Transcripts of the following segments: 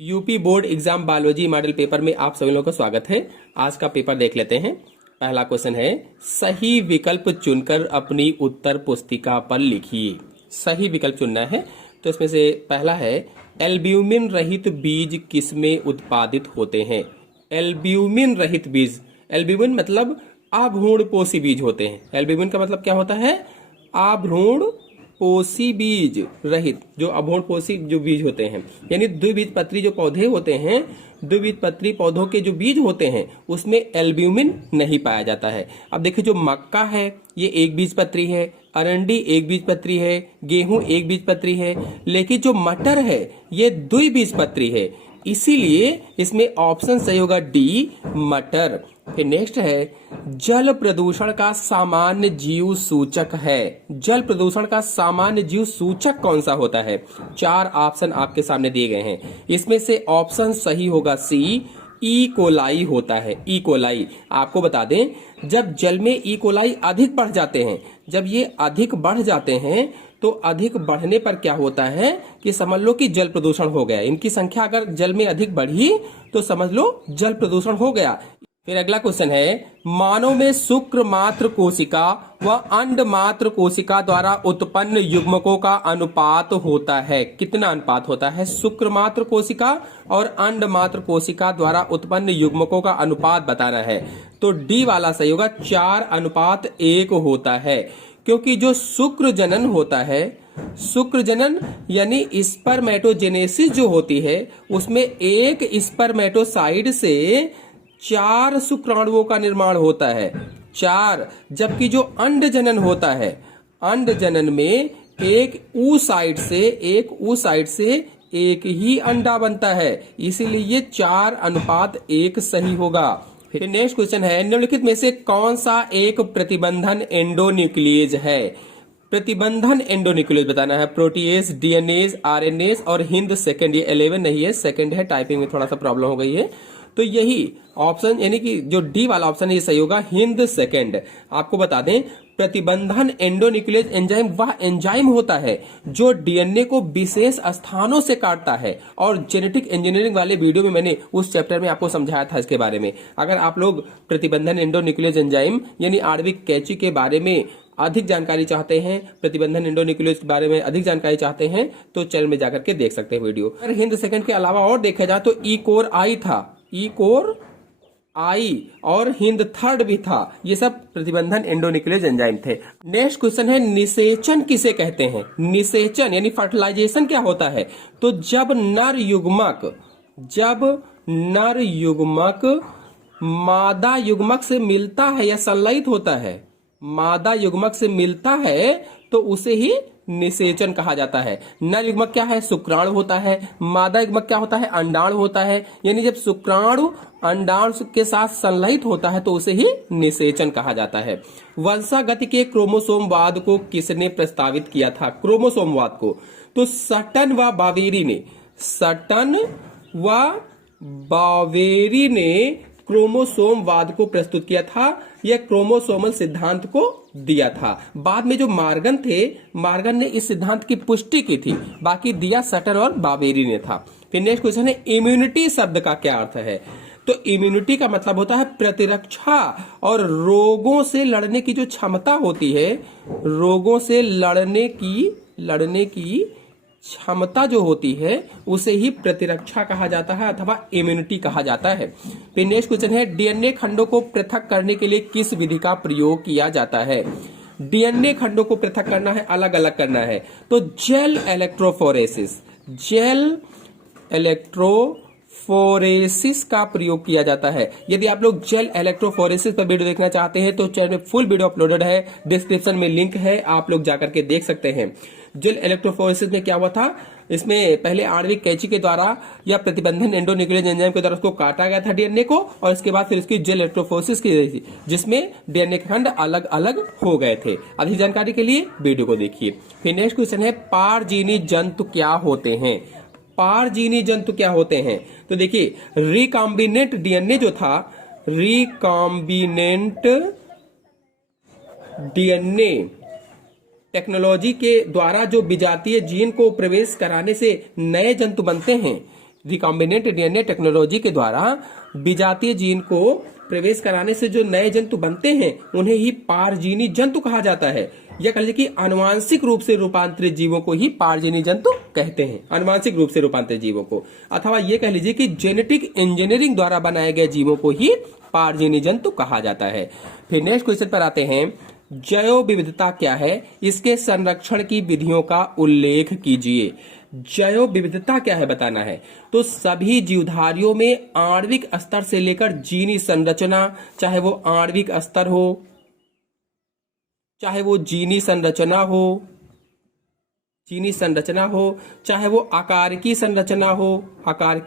UP board exam biology model paper में आप सभी लोगों का स्वागत है। आज का पेपर देख लेते हैं। पहला क्वेश्चन है, सही विकल्प चुनकर अपनी उत्तर पुस्तिका पर लिखिए। सही विकल्प चुनना है। तो इसमें से पहला है, एल्ब्यूमिन रहित बीज किसमें उत्पादित होते हैं। एल्ब्यूमिन रहित बीज, एल्ब्यूमिन मतलब अभ्रूणपोषी बीज होते हैं। एल्ब्यूमिन का मतलब क्या होता है, अभ्रूणपोषी बीज रहित, जो अभ्रूणपोषी जो बीज होते हैं, यानी द्विबीजपत्री जो पौधे होते हैं, द्विबीजपत्री पौधों के जो बीज होते हैं उसमें एल्ब्यूमिन नहीं पाया जाता है। अब देखिए, जो मक्का है ये एक बीजपत्री है, अरंडी एक बीजपत्री है, गेहूं एक बीजपत्री है, लेकिन जो मटर है ये द्विबीजपत्री है, इसीलिए इसमें ऑप्शन सही होगा डी, मटर। फिर नेक्स्ट है, जल प्रदूषण का सामान्य जीव सूचक है। जल प्रदूषण का सामान्य जीव सूचक कौन सा होता है। चार ऑप्शन आपके सामने दिए गए हैं, इसमें से ऑप्शन सही होगा सी, ई कोलाई होता है। ई कोलाई, आपको बता दें, जब जल में ई कोलाई अधिक बढ़ जाते हैं, जब ये अधिक बढ़ जाते हैं तो अधिक बढ़ने पर क्या होता है कि समझ लो कि जल प्रदूषण हो गया। इनकी संख्या अगर जल में अधिक बढ़ी तो समझ लो जल प्रदूषण हो गया। फिर अगला क्वेश्चन है, मानव में शुक्र मात्र कोशिका व अंड मात्र कोशिका द्वारा उत्पन्न युग्मकों का अनुपात होता है। कितना अनुपात होता है। शुक्र मात्र कोशिका और अंड मात्र कोशिका द्वारा उत्पन्न युग्मकों का अनुपात बताना है। तो डी वाला सही होगा, 4:1 होता है। क्योंकि जो शुक्र जनन होता है, शुक्र जनन यानी स्पर्मेटोजेनेसिस जो होती है, उसमें एक स्पर्मेटोसाइड से 4 शुक्राणुओं का निर्माण होता है, 4। जबकि जो अंड जनन होता है, अंड जनन में एक ऊ साइड से एक ही अंडा बनता है, इसीलिए ये 4:1 सही होगा। फिर नेक्स्ट क्वेश्चन है, निम्नलिखित में से कौन सा एक प्रतिबंधन एंडोन्यूक्लियेज है। प्रतिबंधन एंडोन्यूक्लियेज बताना है। प्रोटीएज, डीएनएज, आरएनएज और हिंद सेकंड। ये 11 नहीं है, सेकंड है, टाइपिंग में थोड़ा सा प्रॉब्लम हो गई है। तो यही ऑप्शन यानी कि जो डी वाला ऑप्शन है ये सही होगा, हिंद सेकंड। आपको बता दें, प्रतिबंधन एंडोन्यूक्लियेज एंजाइम वह एंजाइम होता है जो डीएनए को विशेष स्थानों से काटता है, और जेनेटिक इंजीनियरिंग वाले वीडियो में मैंने उस चैप्टर में आपको समझाया था इसके बारे में। अगर आप लोग प्रतिबंधन एंडोन्यूक्लियेज एंजाइम यानी आणविक कैंची के बारे में अधिक जानकारी चाहते हैं, प्रतिबंधन एंडोन्यूक्लियेज के बारे में अधिक जानकारी चाहते हैं, तो चैनल में जाकर के देख सकते हैं वीडियो। अगर हिंद सेकंड के अलावा और देखा जाए तो ई कोर आई था, ई कोर आई और हिंद थर्ड भी था। ये सब प्रतिबंधन एंडोन्यूक्लियेज एंजाइम थे। नेक्स्ट क्वेश्चन है, निषेचन किसे कहते हैं। निषेचन यानी फर्टिलाइजेशन क्या होता है। तो जब नर युग्मक मादा युग्मक से मिलता है या संलयित होता है, मादा युग्मक से मिलता है तो उसे ही निषेचन कहा जाता है। नर युग्मक क्या है, शुक्राणु होता है। मादा युग्मक क्या होता है, अंडाणु होता है। यानी जब शुक्राणु अंडाणु के साथ संलयित होता है तो उसे ही निषेचन कहा जाता है। वंशागति के क्रोमोसोमवाद को किसने प्रस्तावित किया था। क्रोमोसोमवाद को तो सटन व बावेरी ने क्रोमोसोमवाद को प्रस्तुत किया था, यह क्रोमोसोमल सिद्धांत को दिया था। बाद में जो मार्गन थे, मार्गन ने इस सिद्धांत की पुष्टि की थी, बाकी दिया सटन और बावेरी ने था। फिर नेक्स्ट क्वेश्चन है, इम्यूनिटी शब्द का क्या अर्थ है। तो इम्यूनिटी का मतलब होता है प्रतिरक्षा और रोगों से लड़ने की जो क्षमता होती है, रोगों से लड़ने की क्षमता जो होती है उसे ही प्रतिरक्षा कहा जाता है अथवा इम्यूनिटी कहा जाता है। फिर नेक्स्ट क्वेश्चन है, डीएनए खंडों को पृथक करने के लिए किस विधि का प्रयोग किया जाता है। डीएनए खंडों को पृथक करना है, अलग अलग करना है, तो जेल इलेक्ट्रोफोरेसिस का प्रयोग किया जाता है। यदि आप लोग जेल इलेक्ट्रोफोरेसिस पर वीडियो देखना चाहते हैं तो चैनल में फुल वीडियो अपलोडेड है, डिस्क्रिप्शन में लिंक है, आप लोग जाकर के देख सकते हैं। जेल इलेक्ट्रोफोरेसिस में क्या हुआ था, इसमें पहले आणविक कैंची के द्वारा या प्रतिबंधन एंडोन्यूक्लियेज एंजाइम के द्वारा उसको काटा गया था डीएनए को, और इसके बाद फिर इसकी जेल इलेक्ट्रोफोरेसिस की गई थी, जिसमें डीएनए के खंड अलग अलग हो गए थे। अधिक जानकारी के लिए वीडियो को देखिए। फिर नेक्स्ट क्वेश्चन है, पारजीनी जंतु क्या होते हैं। पारजीनी जंतु क्या होते हैं। तो देखिए, रिकॉम्बिनेंट डीएनए जो था, रिकॉम्बिनेंट डीएनए टेक्नोलॉजी के द्वारा जो विजातीय जीन को प्रवेश कराने से नए जंतु बनते हैं, रिकॉम्बिनेंट डीएनए टेक्नोलॉजी के द्वारा विजातीय जीन को प्रवेश कराने से जो नए जंतु बनते हैं उन्हें ही पारजीनी जंतु कहा जाता है, या कह लीजिए कि आनुवांशिक रूप से रूपांतरित जीवों को ही पारजीनी जंतु कहते हैं, आनुवांशिक रूप से रूपांतरित जीवों को, अथवा ये कह लीजिए कि जेनेटिक इंजीनियरिंग द्वारा बनाए गए जीवों को ही पारजीनी जंतु कहा जाता है। फिर नेक्स्ट क्वेश्चन पर आते हैं, जैव विविधता क्या है, इसके संरक्षण की विधियों का उल्लेख कीजिए। जैव विविधता क्या है बताना है। तो सभी जीवधारियों में आणविक स्तर से लेकर जीनी संरचना, चाहे वो आणविक स्तर हो, चाहे वो जीनी संरचना हो, चाहे वो आकार की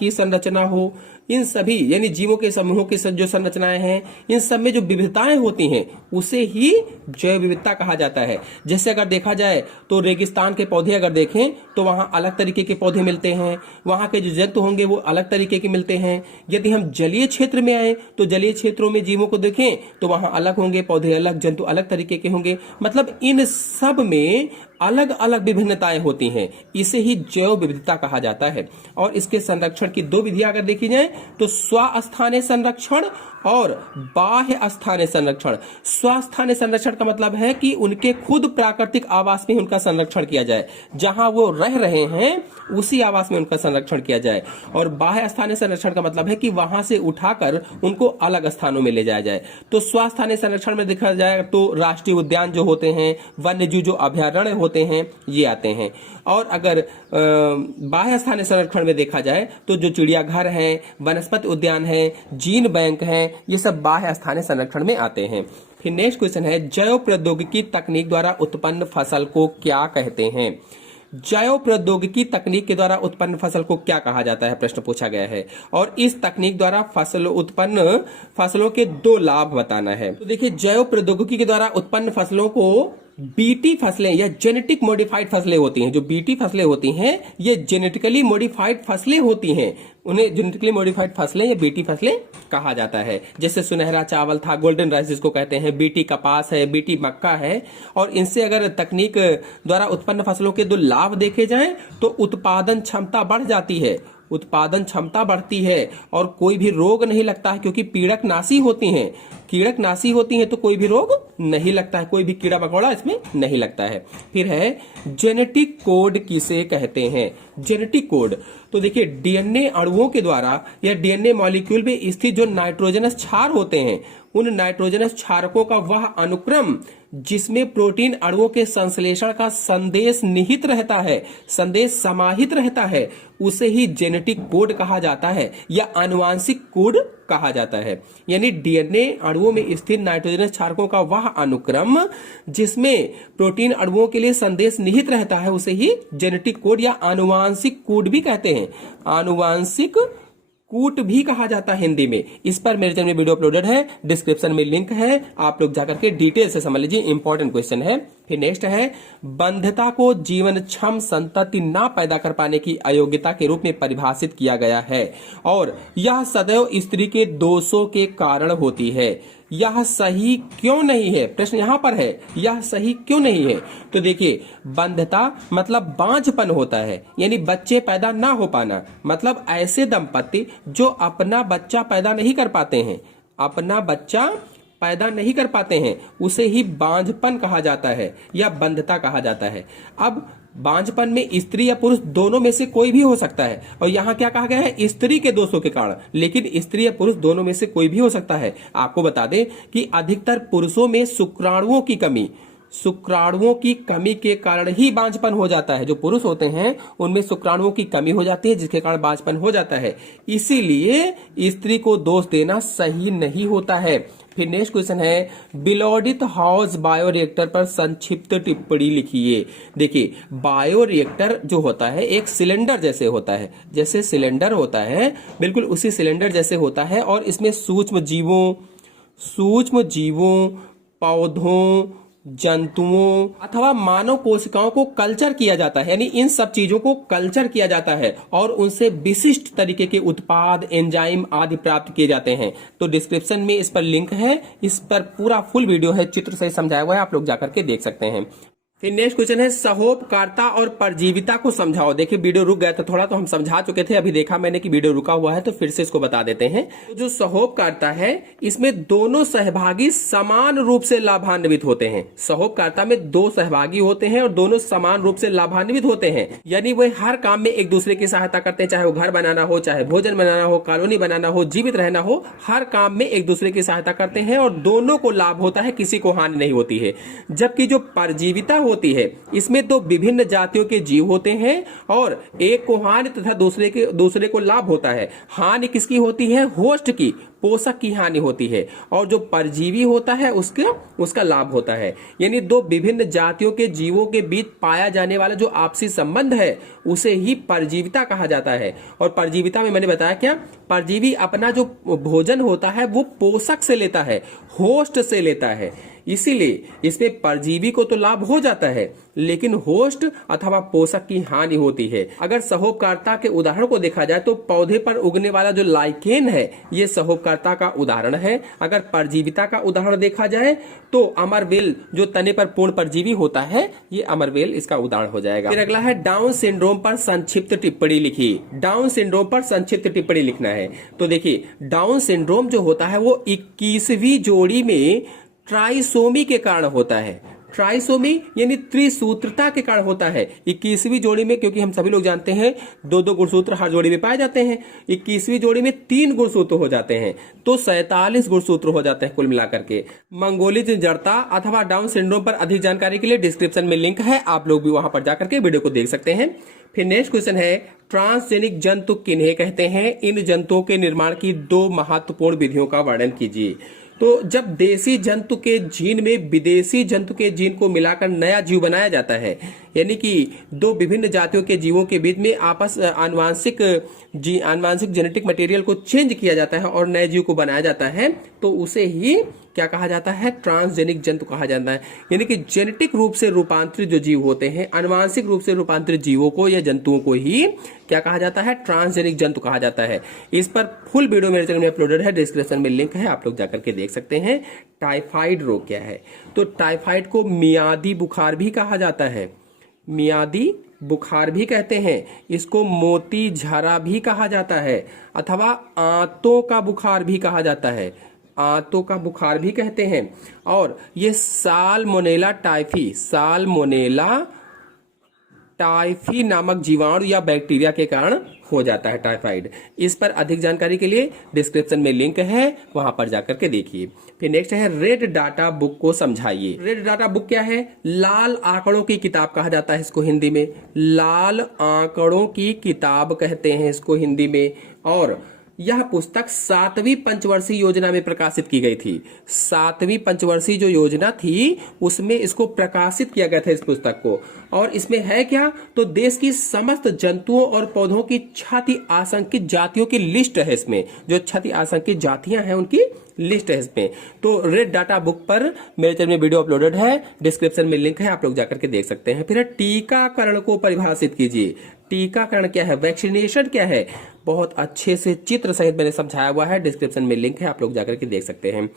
संरचना हो, इन सभी यानी जीवों के समूहों की जो संरचनाएं हैं, इन सब में जो विविधताएं होती हैं उसे ही जैव विविधता कहा जाता है। जैसे अगर देखा जाए तो रेगिस्तान के पौधे अगर देखें तो वहां अलग तरीके के पौधे मिलते हैं, वहां के जो जंतु होंगे वो अलग तरीके के मिलते हैं। यदि हम जलीय क्षेत्र में आए तो जलीय क्षेत्रों में जीवों को देखें तो वहां अलग होंगे, पौधे अलग, जंतु अलग तरीके के होंगे। मतलब इन सब में अलग अलग विभिन्नताएं होती हैं, इसे ही जैव विविधता कहा जाता है। और इसके संरक्षण की दो विधियां अगर देखी जाए तो स्वस्थानीय संरक्षण और बाह्य स्थानीय संरक्षण। स्वस्थानीय संरक्षण का मतलब है कि उनके खुद प्राकृतिक आवास में उनका संरक्षण किया जाए, जहां वो रह रहे हैं उसी आवास में उनका संरक्षण किया जाए। और बाह्य स्थानीय संरक्षण का मतलब है कि वहां से उठाकर उनको अलग स्थानों में ले जाया जाए। तो स्वस्थानीय संरक्षण में देखा जाए तो राष्ट्रीय उद्यान जो होते हैं, वन्य जीव जो अभयारण्य होते हैं, ये आते हैं। और अगर बाह्य स्थानीय संरक्षण में देखा जाए तो जो चिड़ियाघर है, वनस्पति उद्यान है, जीन बैंक है, ये सब बाह्य स्थानीय संरक्षण में आते हैं। फिर नेक्स्ट क्वेश्चन है, जैव प्रौद्योगिकी तकनीक द्वारा उत्पन्न फसल को क्या कहते हैं। जैव प्रौद्योगिकी तकनीक के द्वारा उत्पन्न फसल को क्या कहा जाता है, प्रश्न पूछा गया है। और इस तकनीक द्वारा उत्पन्न फसलों के दो लाभ बताना है। तो देखिए, जैव प्रौद्योगिकी के द्वारा उत्पन्न फसलों को बीटी फसलें या जेनेटिक मॉडिफाइड फसलें होती हैं। जो बीटी फसलें होती हैं ये जेनेटिकली मॉडिफाइड फसलें होती हैं, उन्हें जेनेटिकली मॉडिफाइड फसलें या बीटी फसलें कहा जाता है। जैसे सुनहरा चावल था, गोल्डन राइस जिसको कहते हैं, बीटी कपास है, बीटी मक्का है। और इनसे अगर तकनीक द्वारा उत्पन्न फसलों के दो लाभ देखे जाएं तो उत्पादन क्षमता बढ़ जाती है, उत्पादन क्षमता बढ़ती है और कोई भी रोग नहीं लगता है, क्योंकि कीड़कनाशी होती हैं। कीड़कनाशी होती है तो कोई भी रोग नहीं लगता है, कोई भी कीड़ा मकोड़ा इसमें नहीं लगता है। फिर है जेनेटिक कोड किसे कहते हैं। जेनेटिक कोड तो देखिए, डीएनए अणुओं के द्वारा या डीएनए मॉलिक्यूल में स्थित जो नाइट्रोजनस क्षार होते हैं, उन नाइट्रोजनस क्षारकों का वह अनुक्रम जिसमें प्रोटीन अणुओं के संश्लेषण का संदेश निहित रहता है, संदेश समाहित रहता है, उसे ही जेनेटिक कोड कहा जाता है या आनुवांशिक कोड कहा जाता है। यानी डीएनए अणुओं में स्थित नाइट्रोजनस क्षारकों का वह अनुक्रम जिसमें प्रोटीन अणुओं के लिए संदेश निहित रहता है, उसे ही जेनेटिक कोड या आनुवांशिक कोड भी कहते हैं। आनुवांशिक कूट भी कहा जाता है हिंदी में। इस पर मेरे चैनल में वीडियो अपलोडेड है, डिस्क्रिप्शन में लिंक है, आप लोग जाकर के डिटेल से समझ लीजिए, इंपॉर्टेंट क्वेश्चन है। फिर नेक्स्ट है, बंध्यता को जीवनक्षम संतति ना पैदा कर पाने की अयोग्यता के रूप में परिभाषित किया गया है और यह सदैव स्त्री के दोषों के कारण होती है। यह सही क्यों नहीं है, प्रश्न यहां पर है, यह सही क्यों नहीं है। तो देखिए, बंध्यता मतलब बांझपन होता है, यानी बच्चे पैदा ना हो पाना। मतलब ऐसे दंपति जो अपना बच्चा पैदा नहीं कर पाते हैं, अपना बच्चा पैदा नहीं कर पाते हैं, उसे ही बांझपन कहा जाता है या बंध्यता कहा जाता है। अब बांझपन में स्त्री या पुरुष दोनों में से कोई भी हो सकता है, और यहाँ क्या कहा गया है, स्त्री के दोषों के कारण, लेकिन स्त्री या पुरुष दोनों में से कोई भी हो सकता है। आपको बता दें कि अधिकतर पुरुषों में शुक्राणुओं की कमी के कारण ही बांझपन हो जाता है। जो पुरुष होते हैं उनमें शुक्राणुओं की कमी हो जाती है, जिसके कारण बांझपन हो जाता है। इसीलिए स्त्री को दोष देना सही नहीं होता है। फिर नेक्स्ट क्वेश्चन है, बिलोडित हाउस बायोरिएक्टर पर संक्षिप्त टिप्पणी लिखिए। देखिए, बायोरिएक्टर जो होता है एक सिलेंडर जैसे होता है, जैसे सिलेंडर होता है बिल्कुल उसी सिलेंडर जैसे होता है, और इसमें सूक्ष्म जीवों, पौधों, जंतुओं अथवा मानव कोशिकाओं को कल्चर किया जाता है। यानी इन सब चीजों को कल्चर किया जाता है और उनसे विशिष्ट तरीके के उत्पाद, एंजाइम आदि प्राप्त किए जाते हैं। तो डिस्क्रिप्शन में इस पर लिंक है, इस पर पूरा फुल वीडियो है, चित्र से समझाया हुआ है, आप लोग जाकर के देख सकते हैं। फिर नेक्स्ट क्वेश्चन है सहोपकारिता और परजीविता को समझाओ। देखिए वीडियो रुक गया था थोड़ा, तो हम समझा चुके थे, अभी देखा मैंने कि वीडियो रुका हुआ है तो फिर से इसको बता देते हैं। तो जो सहोपकारिता है इसमें दोनों सहभागी समान रूप से लाभान्वित होते हैं। सहोपकारिता में दो सहभागी होते हैं और दोनों समान रूप से लाभान्वित होते हैं, यानी वे हर काम में एक दूसरे की सहायता करते हैं, चाहे वो घर बनाना हो, चाहे भोजन बनाना हो, कॉलोनी बनाना हो, जीवित रहना हो, हर काम में एक दूसरे की सहायता करते हैं और दोनों को लाभ होता है, किसी को हानि नहीं होती है। जबकि जो परजीविता होती है इसमें दो विभिन्न जातियों के जीव होते हैं और एक को हानि तथा दूसरे को लाभ होता है। हानि किसकी होती है? होस्ट की, पोषक की हानि होती है, और जो परजीवी होता है उसका लाभ होता है। यानी दो विभिन्न जातियों के जीवों के बीच पाया जाने वाला जो आपसी संबंध है उसे ही परजीविता कहा जाता है। और परजीविता में मैंने बताया क्या, परजीवी अपना जो भोजन होता है वो पोषक से लेता है, होस्ट से लेता है, इसीलिए इसमें परजीवी को तो लाभ हो जाता है लेकिन होस्ट अथवा पोषक की हानि होती है। अगर सहोपकारिता के उदाहरण को देखा जाए तो पौधे पर उगने वाला जो लाइकेन है ये सहोपकारिता का उदाहरण है। अगर परजीविता का उदाहरण देखा जाए तो अमरवेल जो तने पर पूर्ण परजीवी होता है ये अमरवेल इसका उदाहरण हो जाएगा। फिर अगला है डाउन सिंड्रोम पर संक्षिप्त टिप्पणी लिखिए। डाउन सिंड्रोम पर संक्षिप्त टिप्पणी लिखना है। तो देखिए डाउन सिंड्रोम जो होता है वो 21वीं जोड़ी में ट्राइसोमी के कारण होता है। ट्राइसोमी यानी त्रिसूत्रता के कारण होता है। 21वीं जोड़ी में, क्योंकि हम सभी लोग जानते हैं दो दो गुणसूत्र हर जोड़ी में पाए जाते हैं, 21वीं जोड़ी में 3 गुणसूत्र हो जाते हैं तो 47 गुणसूत्र हो जाते हैं कुल मिलाकर के। मंगोलिक जड़ता अथवा डाउन सिंड्रोम पर अधिक जानकारी के लिए डिस्क्रिप्शन में लिंक है, आप लोग भी वहां पर जाकर के वीडियो को देख सकते हैं। फिर नेक्स्ट क्वेश्चन है ट्रांसजेनिक जंतु किन्हें कहते हैं? इन जंतुओं के निर्माण की 2 महत्वपूर्ण विधियों का वर्णन कीजिए। तो जब देसी जंतु के जीन में विदेशी जंतु के जीन को मिलाकर नया जीव बनाया जाता है, यानी कि दो विभिन्न जातियों के जीवों के बीच में आनुवांशिक जेनेटिक मटेरियल को चेंज किया जाता है और नए जीव को बनाया जाता है, तो उसे ही क्या कहा जाता है? ट्रांसजेनिक जंतु कहा जाता है। यानी कि जेनेटिक रूप से रूपांतरित जो जीव होते हैं, आनुवांशिक रूप से रूपांतरित जीवों को या जंतुओं को ही क्या कहा जाता है? ट्रांसजेनिक जंतु कहा जाता है। इस पर फुल वीडियो मेरे चैनल में अपलोडेड है, डिस्क्रिप्शन में लिंक है, आप लोग जाकर के देख सकते हैं। टाइफाइड रोग क्या है? तो टाइफाइड को मियादी बुखार भी कहा जाता है, मियादी बुखार भी कहते हैं। इसको मोती झरा भी कहा जाता है अथवा आंतों का बुखार भी कहा जाता है, आंतों का बुखार भी कहते हैं। और ये साल्मोनेला टाइफी नामक जीवाणु या बैक्टीरिया के कारण हो जाता है टाइफाइड। इस पर अधिक जानकारी के लिए डिस्क्रिप्शन में लिंक है, वहां पर जाकर के देखिए। फिर नेक्स्ट है रेड डाटा बुक को समझाइए। रेड डाटा बुक क्या है? लाल आंकड़ों की किताब कहा जाता है इसको हिंदी में, लाल आंकड़ों की किताब कहते हैं इसको हिंदी में। और यह पुस्तक 7वीं पंचवर्षीय योजना में प्रकाशित की गई थी। 7वीं पंचवर्षीय जो योजना थी उसमें इसको प्रकाशित किया गया था इस पुस्तक को। और इसमें है क्या? तो देश की समस्त जंतुओं और पौधों की क्षति आशंकित जातियों की लिस्ट है इसमें, जो क्षति आशंकित जातियां हैं उनकी लिस्ट है इसमें। तो रेड डाटा बुक पर मेरे चैनल में वीडियो अपलोडेड है, डिस्क्रिप्शन में लिंक है, आप लोग जाकर के देख सकते हैं। फिर टीकाकरण को परिभाषित कीजिए। टीकाकरण क्या है? वैक्सीनेशन क्या है? बहुत अच्छे से चित्र सहित मैंने समझाया हुआ है, डिस्क्रिप्शन में लिंक है, आप लोग जाकर के देख सकते हैं।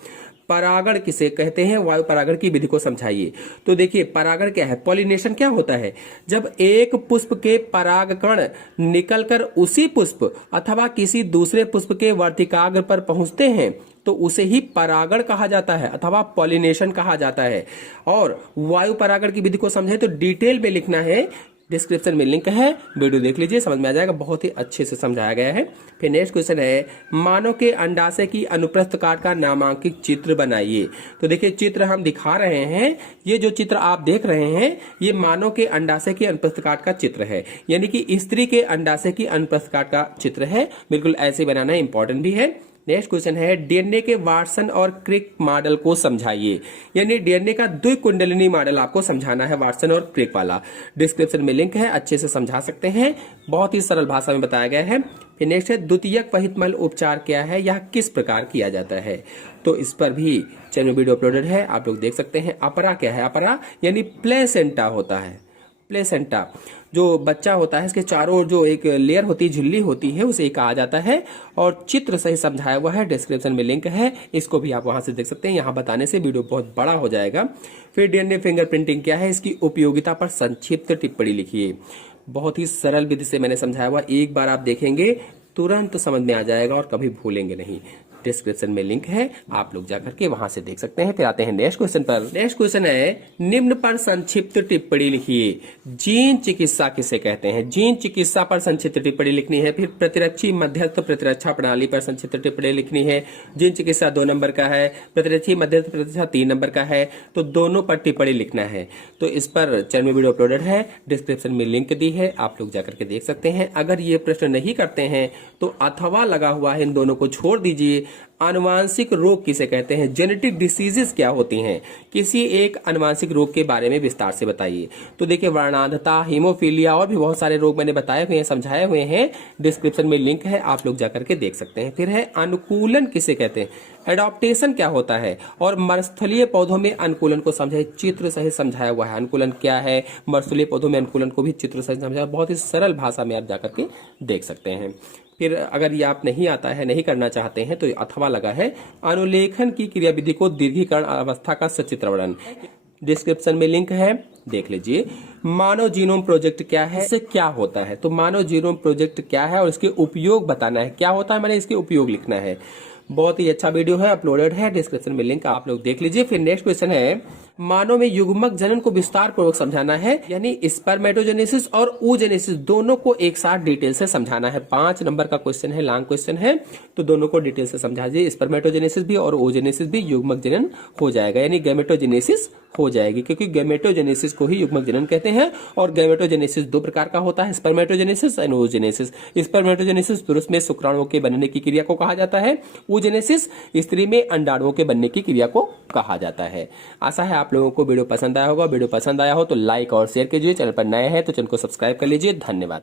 परागण किसे कहते हैं? वायु परागण की विधि को समझाइए। तो देखिए परागण क्या है? पॉलिनेशन क्या होता है? जब एक पुष्प के परागकण निकलकर उसी पुष्प अथवा किसी दूसरे पुष्प के वर्तिकाग्र पर पहुंचते हैं तो उसे ही परागण कहा जाता है अथवा पॉलिनेशन कहा जाता है। और वायु परागण की विधि को समझे तो डिटेल में लिखना है, डिस्क्रिप्शन में लिंक है, वीडियो देख लीजिए, समझ में आ जाएगा, बहुत ही अच्छे से समझाया गया है। फिर नेक्स्ट क्वेश्चन है मानव के अंडाशय की अनुप्रस्थ काट का नामांकित चित्र बनाइए। तो देखिए चित्र हम दिखा रहे हैं, ये जो चित्र आप देख रहे हैं ये मानव के अंडाशय की अनुप्रस्थ काट का चित्र है, यानी कि स्त्री के अंडाशय की अनुप्रस्थ काट का चित्र है। बिल्कुल ऐसे बनाना इंपॉर्टेंट भी है। नेक्स्ट क्वेश्चन है डीएनए के वाटसन और क्रिक मॉडल को समझाइए। यानी डीएनए का द्विकुंडलिनी मॉडल आपको समझाना है, वाटसन और क्रिक वाला। डिस्क्रिप्शन में लिंक है, अच्छे से समझा सकते हैं, बहुत ही सरल भाषा में बताया गया है। फिर नेक्स्ट है द्वितीयक वहितमल उपचार क्या है, यह किस प्रकार किया जाता है? तो इस पर भी चैनल वीडियो अपलोडेड है, आप लोग देख सकते हैं। अपरा क्या है? अपरा यानी प्लेसेंटा होता है, प्लेसेंटा जो बच्चा होता है इसके चारों ओर जो एक लेयर होती है, झिल्ली होती है, उसे कहा जाता है। और चित्र सही समझाया हुआ है, डिस्क्रिप्शन में लिंक है, इसको भी आप वहां से देख सकते हैं। यहाँ बताने से वीडियो बहुत बड़ा हो जाएगा। फिर डीएनए फिंगरप्रिंटिंग क्या है, इसकी उपयोगिता पर संक्षिप्त टिप्पणी लिखिए। बहुत ही सरल विधि से मैंने समझाया हुआ, एक बार आप देखेंगे तुरंत समझ में आ जाएगा और कभी भूलेंगे नहीं। डिस्क्रिप्शन में लिंक है, आप लोग जाकर के वहां से देख सकते हैं। फिर आते हैं नेक्स्ट क्वेश्चन पर। नेक्स्ट क्वेश्चन है, निम्न पर संक्षिप्त टिप्पणी लिखिए। जीन चिकित्सा किसे कहते हैं? जीन चिकित्सा पर संक्षिप्त टिप्पणी लिखनी है। फिर प्रतिरक्षी मध्यस्थ प्रतिरक्षा प्रणाली पर संक्षिप्त टिप्पणी लिखनी है। जीन चिकित्सा 2 नंबर का है, प्रतिरक्षी मध्यस्थ प्रतिरक्षा 3 नंबर का है, तो दोनों पर टिप्पणी लिखना है। तो इस पर चैनल में वीडियो अपलोडेड है, डिस्क्रिप्शन में लिंक दी है, आप लोग जाकर के देख सकते हैं। अगर ये प्रश्न नहीं करते हैं तो अथवा लगा हुआ है, इन दोनों को छोड़ दीजिए। आनुवांशिक रोग किसे कहते हैं? जेनेटिक डिसीजेस क्या होती हैं? किसी एक आनुवांशिक रोग के बारे में विस्तार से बताइए। तो देखिए, वर्णांधता, हीमोफीलिया और भी बहुत सारे रोग मैंने बताए हुए हैं, समझाए हुए हैं, डिस्क्रिप्शन में लिंक है, आप लोग जाकर के देख सकते हैं। फिर है अनुकूलन किसे कहते हैं? एडॉप्टेशन क्या होता है? और मरस्थलीय पौधों में अनुकूलन को समझाए, चित्र सहित समझाया हुआ है। अनुकूलन क्या है, मरस्थलीय पौधों में अनुकूलन को भी चित्र सहित समझाया, बहुत ही सरल भाषा में आप जाकर के देख सकते हैं। फिर अगर ये आप नहीं आता है, नहीं करना चाहते हैं, तो अथवा लगा है, अनुलेखन की क्रियाविधि को दीर्घीकरण अवस्था का सचित्र वर्णन, डिस्क्रिप्शन में लिंक है, देख लीजिए। मानव जीनोम प्रोजेक्ट क्या है, इससे क्या होता है? तो मानव जीनोम प्रोजेक्ट क्या है और इसके उपयोग बताना है। क्या होता है मैंने इसके उपयोग लिखना है। बहुत ही अच्छा वीडियो है, अपलोडेड है, डिस्क्रिप्शन में लिंक, आप लोग देख लीजिए। फिर नेक्स्ट क्वेश्चन है, मानव में युग्मक जनन को विस्तार पूर्वक समझाना है, यानी स्पर्मेटोजेनेसिस और oogenesis दोनों को एक साथ डिटेल से समझाना है। 5 नंबर का क्वेश्चन है, लॉन्ग क्वेश्चन है, तो दोनों को डिटेल से समझा दीजिए। स्पर्मेटोजेनेसिस भी और oogenesis भी युग्मक जनन हो जाएगा, यानी गैमेटोजेनेसिस हो जाएगी, क्योंकि गैमेटोजेनेसिस को ही युग्मक जनन कहते हैं। और गैमेटोजेनेसिस 2 प्रकार का होता है, स्पर्मेटोजेनेसिस एंड oogenesis। स्पर्मेटोजेनेसिस पुरुष में शुक्राणुओं के बनने की क्रिया को कहा जाता है, oogenesis स्त्री में अंडाणुओं के बनने की क्रिया को कहा जाता है। आशा है आप लोगों को वीडियो पसंद आया होगा। वीडियो पसंद आया हो तो लाइक और शेयर कीजिए। चैनल पर नए हैं तो चैनल को सब्सक्राइब कर लीजिए। धन्यवाद।